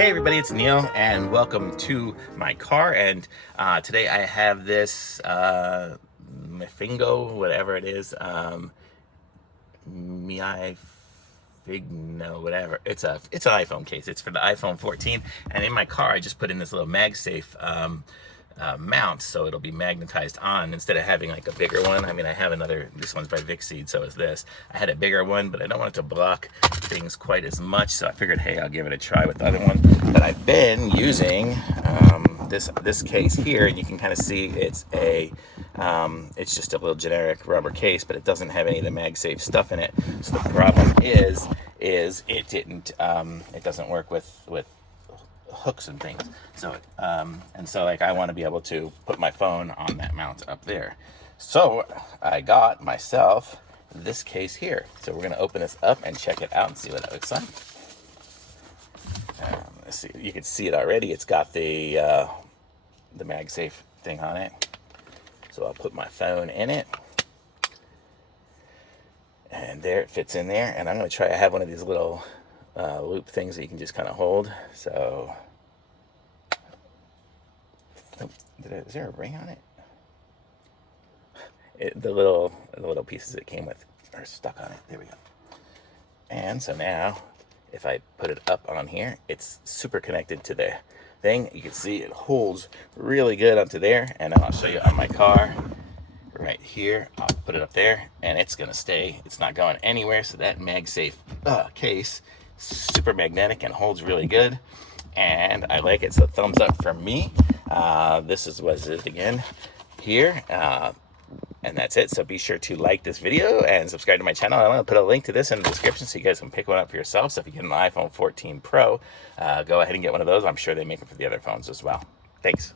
Hey everybody, it's Neil and welcome to my car. And today I have this Meifigno, whatever it is, Meifigno, whatever. It's an iPhone case. It's for the iPhone 14. And in my car I just put in this little MagSafe mount, so it'll be magnetized on instead of having like a bigger one. I mean, I have another, this one's by Vicseed, so is this. I had a bigger one, but I don't want it to block things quite as much, so I figured, hey, I'll give it a try with the other one. But I've been using this case here, and you can kind of see it's it's just a little generic rubber case, but it doesn't have any of the MagSafe stuff in it. So the problem is it didn't, it doesn't work with hooks and things. So and so like I want to be able to put my phone on that mount up there. So I got myself this case here. So we're going to open this up and check it out and see what it looks like. Let's see, you can see it already. It's got the MagSafe thing on it. So I'll put my phone in it. And there it fits in there. And I'm going to try, I have one of these little loop things that you can just kind of hold. So, is there a ring on it? The little pieces it came with are stuck on it. There we go. And so now, if I put it up on here, it's super connected to the thing. You can see it holds really good onto there. And then I'll show you on my car. Right here, I'll put it up there, and it's gonna stay. It's not going anywhere. So that MagSafe case, super magnetic and holds really good, and I like it. So thumbs up from me. This was it again here, and that's it. So be sure to like this video and subscribe to my channel. I'm gonna put a link to this in the description so you guys can pick one up for yourself. So if you get an iPhone 14 Pro, go ahead and get one of those. I'm sure they make them for the other phones as well. Thanks.